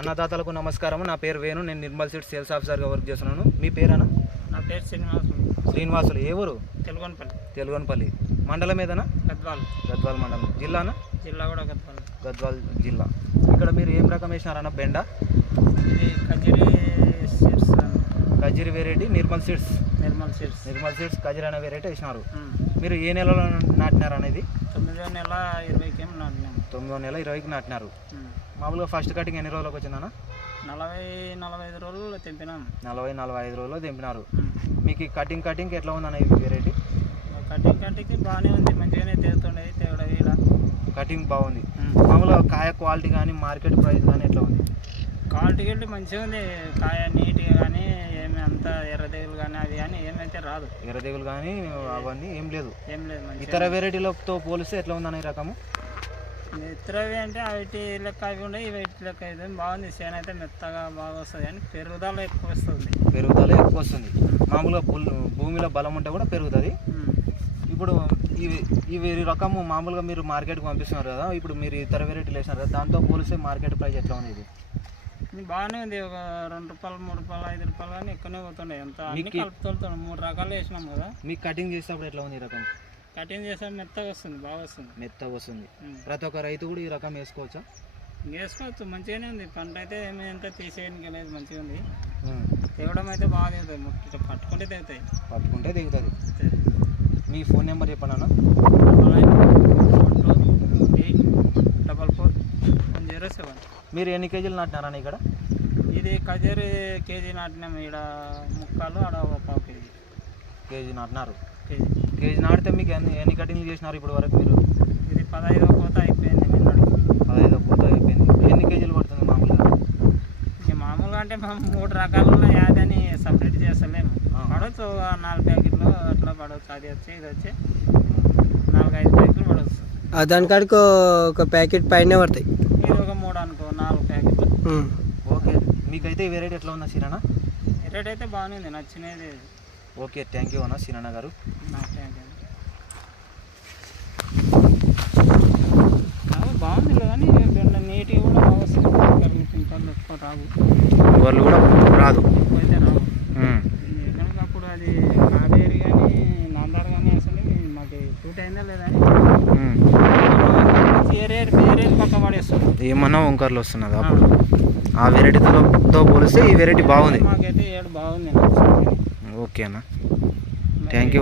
అన్నదాతలకు నమస్కారం. నా పేరు వేణు. నేను నిర్మల్ సీడ్స్ సేల్స్ ఆఫీసర్గా వర్క్ చేస్తున్నాను. మీ పేరేనా? నా పేరు శ్రీనివాసులు. ఏ ఊరు? తెలుగొనపల్లి. మండలం ఏదైనా? గద్వాల్ మండలం. జిల్లానా? జిల్లా కూడా గద్వాల్ జిల్లా. ఇక్కడ మీరు ఏం రకం వేసినారన్న? బెండ, ఇది కజిరి వెరైటీ. నిర్మల్ సీడ్స్ కజిరి అనే వెరైటీ వేసినారు. మీరు ఏ నెలలో నాటినారు అనేది? 9వ నెల 20కి నాటినాము. 9వ నెల 20కి నాటినారు. మామూలుగా ఫస్ట్ కటింగ్ ఎన్ని రోజులకు వచ్చిందన్న? 40-45 రోజులు తెంపినాం. 40-45 రోజుల్లో తెంపినారు. మీకు కటింగ్ ఎట్లా ఉందన్న ఈ వెరైటీ? కటింగ్కి బాగానే ఉంది, మంచిగానే తెగుతుండేది. తేడా కటింగ్ బాగుంది. మామూలుగా కాయ క్వాలిటీ కానీ మార్కెట్ ప్రైస్ కానీ ఎట్లా ఉంది? క్వాలిటీ మంచిగా ఉంది. కాయ నీట్గా కానీ ఏమి అంత ఎర్రదేగులు కానీ అవి కానీ ఏమైతే రాదు. ఎర్రదేగులు కానీ అవన్నీ ఏం లేదు. ఇతర మంచిగా. వెరైటీలతో పోలిస్తే ఎట్లా ఉందన్న ఈ రకము? ఇతరవి అంటే అవిటి లెక్క అవి ఉండే, ఇవి లెక్క అయితే బాగుంది. చేను అయితే మెత్తగా బాగా వస్తుంది కానీ పెరుగుదల ఎక్కువ వస్తుంది. మామూలుగా భూమిలో బలం ఉంటే కూడా పెరుగుతుంది. ఇప్పుడు ఇవి రకము మామూలుగా మీరు మార్కెట్కి పంపిస్తున్నారు కదా, ఇప్పుడు మీరు ఇతర వెరైటీలు వేసినారు కదా, దాంతో పోలిస్తే మార్కెట్ ప్రైస్ ఎట్లా ఉంది? ఇది బాగానే ఉంది. ఒక ₹2, ₹3, ₹5 కానీ ఎక్కువనే పోతుండే. ఎంత అన్ని కలుపుతుంటాం. 3 రకాలు వేసినాం కదా. మీకు కటింగ్ చేసేటప్పుడు ఎట్లా ఉంది ఈ రకం? కటింగ్ చేస్తే మెత్తగా వస్తుంది, బాగా వస్తుంది. ప్రతి ఒక్క రైతు కూడా ఈ రకం వేసుకోవచ్చా? వేసుకోవచ్చు, మంచిగానే ఉంది. పంట అయితే ఏమి ఎంత తీసేయడానికి లేదు, మంచిగా ఉంది. తెగడం అయితే బాగా తెగుతాయి. ముట్ట పట్టుకుంటే దిగుతుంది. మీ ఫోన్ నెంబర్ చెప్పండి అన్న. 9948444107. మీరు ఎన్ని కేజీలు నాటినారన్న ఇక్కడ? ఇది కజేరి కేజీ నాటినాము. ఇక్కడ ముక్కాలు, ఆడ 1/4 కేజీ నాటినారు. కేజీ నాటితే మీకు ఎన్ని కటింగ్లు చేసినారు ఇప్పుడు వరకు మీరు? ఇది 15వ కోత అయిపోయింది. 15వ కోత అయిపోయింది. ఎన్ని కేజీలు పడుతుంది మామూలుగా? మామూలుగా అంటే మేము 3 రకాలు ఉన్నాయి. అదని సపరేట్ చేస్తలేము. పడవచ్చు 4 ప్యాకెట్లు అట్లా పడవచ్చు. అది వచ్చి ఇది వచ్చి 4-5 ప్యాకెట్లు పడవచ్చు. దానికాడికి ఒక ప్యాకెట్ పైన పడతాయి. ఇది ఒక 3 అనుకో, 4 ప్యాకెట్లు. ఓకే. మీకైతే ఈ వెరైటీ ఎట్లా ఉందా సిరణ? రేట్ అయితే బాగానే ఉంది, నచ్చినది. ఓకే, థ్యాంక్ యూ అన్న సిరణ గారు. నాకు థ్యాంక్ యూ. బాగుంది కానీ నీట్గా కూడా బాగా వస్తుంది. పింటర్లు ఎక్కువ రావు, వాళ్ళు కూడా రాదు, అయితే రావు. కనుక అప్పుడు అది కావేరి కానీ నందారు కానీ అసలు మాకు షూట్ అయిందా లేదా అని వేరే పక్క పడేస్తుంది. ఏమన్నా వంకర్లు వస్తున్నది అప్పుడు. ఆ వెరైటీతో పోలిస్తే ఈ వెరైటీ బాగుంది. మాకైతే బాగుంది. ఓకే అన్న, థ్యాంక్ యూ.